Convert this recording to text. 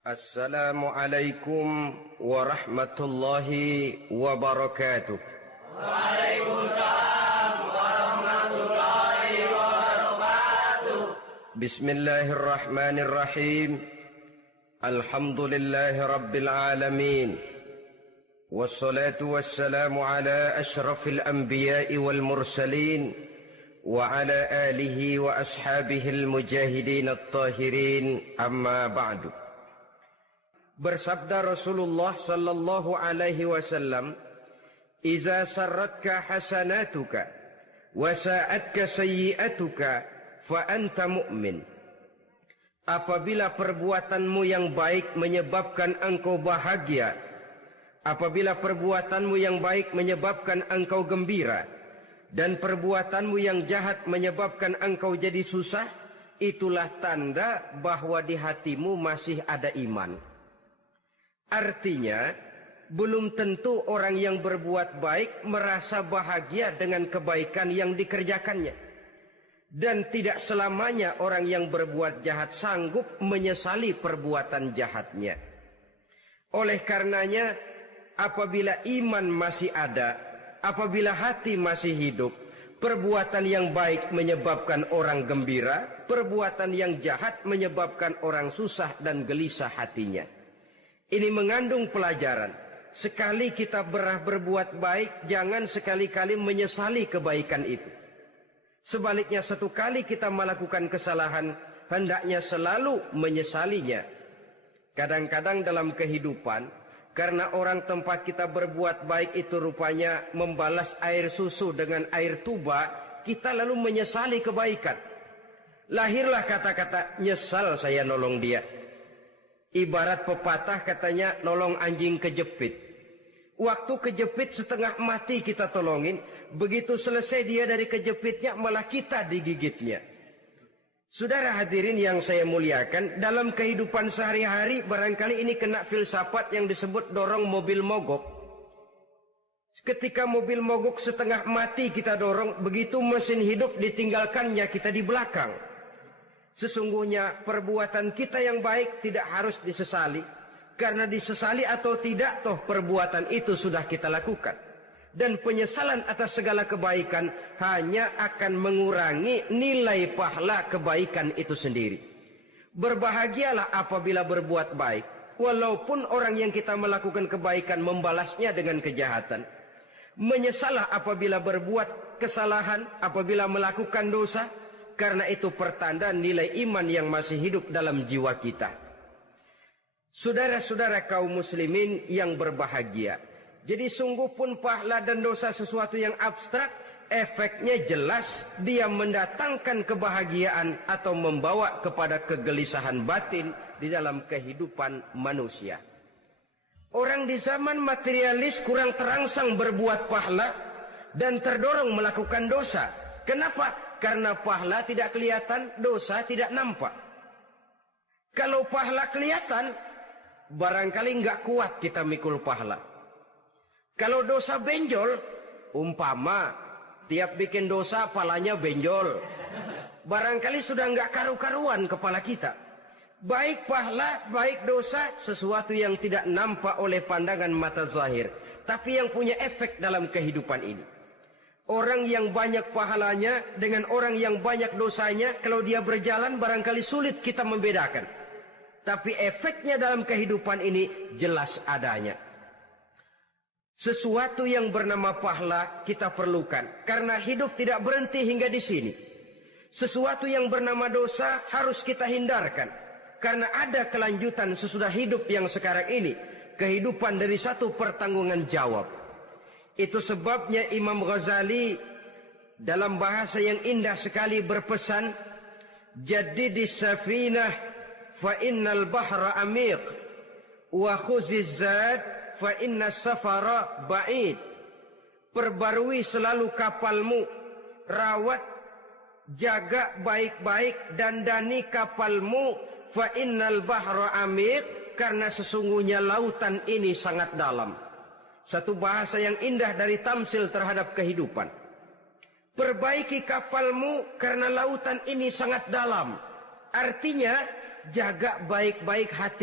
Assalamualaikum warahmatullahi wabarakatuh. Waalaikumsalam warahmatullahi wabarakatuh. Bismillahirrahmanirrahim. Alhamdulillahi rabbil alamin. Wassalatu wassalamu ala ashrafil anbiya'i wal mursalin wa ala alihi wa ashabihil mujahidin at-tahirin, amma ba'du. Bersabda Rasulullah sallallahu alaihi wasallam, "Iza sarratka hasanatuka wa sa'atka sayyi'atuka fa anta mu'min." Apabila perbuatanmu yang baik menyebabkan engkau bahagia, apabila perbuatanmu yang baik menyebabkan engkau gembira, dan perbuatanmu yang jahat menyebabkan engkau jadi susah, itulah tanda bahwa di hatimu masih ada iman. Artinya, belum tentu orang yang berbuat baik merasa bahagia dengan kebaikan yang dikerjakannya. Dan tidak selamanya orang yang berbuat jahat sanggup menyesali perbuatan jahatnya. Oleh karenanya, apabila iman masih ada, apabila hati masih hidup, perbuatan yang baik menyebabkan orang gembira, perbuatan yang jahat menyebabkan orang susah dan gelisah hatinya. Ini mengandung pelajaran. Sekali kita berbuat baik, jangan sekali-kali menyesali kebaikan itu. Sebaliknya, satu kali kita melakukan kesalahan, hendaknya selalu menyesalinya. Kadang-kadang dalam kehidupan, karena orang tempat kita berbuat baik itu rupanya membalas air susu dengan air tuba, kita lalu menyesali kebaikan. Lahirlah kata-kata, "Nyesal saya nolong dia." Ibarat pepatah katanya, nolong anjing kejepit. Waktu kejepit setengah mati kita tolongin, begitu selesai dia dari kejepitnya malah kita digigitnya. Saudara hadirin yang saya muliakan, dalam kehidupan sehari-hari barangkali ini kena filsafat yang disebut dorong mobil mogok. Ketika mobil mogok setengah mati kita dorong, begitu mesin hidup ditinggalkannya kita di belakang. Sesungguhnya perbuatan kita yang baik tidak harus disesali. Karena disesali atau tidak, toh perbuatan itu sudah kita lakukan. Dan penyesalan atas segala kebaikan hanya akan mengurangi nilai pahala kebaikan itu sendiri. Berbahagialah apabila berbuat baik, walaupun orang yang kita melakukan kebaikan membalasnya dengan kejahatan. Menyesalah apabila berbuat kesalahan, apabila melakukan dosa, karena itu pertanda nilai iman yang masih hidup dalam jiwa kita. Saudara-saudara kaum muslimin yang berbahagia, jadi sungguh pun pahala dan dosa sesuatu yang abstrak, efeknya jelas dia mendatangkan kebahagiaan atau membawa kepada kegelisahan batin di dalam kehidupan manusia. Orang di zaman materialis kurang terangsang berbuat pahala dan terdorong melakukan dosa. Kenapa? Karena pahala tidak kelihatan, dosa tidak nampak. Kalau pahala kelihatan, barangkali nggak kuat kita mikul pahala. Kalau dosa benjol, umpama tiap bikin dosa palanya benjol, barangkali sudah nggak karu-karuan kepala kita. Baik pahala, baik dosa, sesuatu yang tidak nampak oleh pandangan mata zahir, tapi yang punya efek dalam kehidupan ini. Orang yang banyak pahalanya dengan orang yang banyak dosanya, kalau dia berjalan barangkali sulit kita membedakan. Tapi efeknya dalam kehidupan ini jelas adanya. Sesuatu yang bernama pahala kita perlukan, karena hidup tidak berhenti hingga di sini. Sesuatu yang bernama dosa harus kita hindarkan, karena ada kelanjutan sesudah hidup yang sekarang ini. Kehidupan dari satu pertanggungan jawab. Itu sebabnya Imam Ghazali dalam bahasa yang indah sekali berpesan, "Jaddidis safinah fa innal bahra amiq wa khuziz zad fa innas safara ba'id." Perbarui selalu kapalmu, rawat, jaga baik-baik, dandani kapalmu, fa innal bahra amiq, karena sesungguhnya lautan ini sangat dalam. Satu bahasa yang indah dari tamsil terhadap kehidupan. Perbaiki kapalmu karena lautan ini sangat dalam. Artinya, jaga baik-baik hati.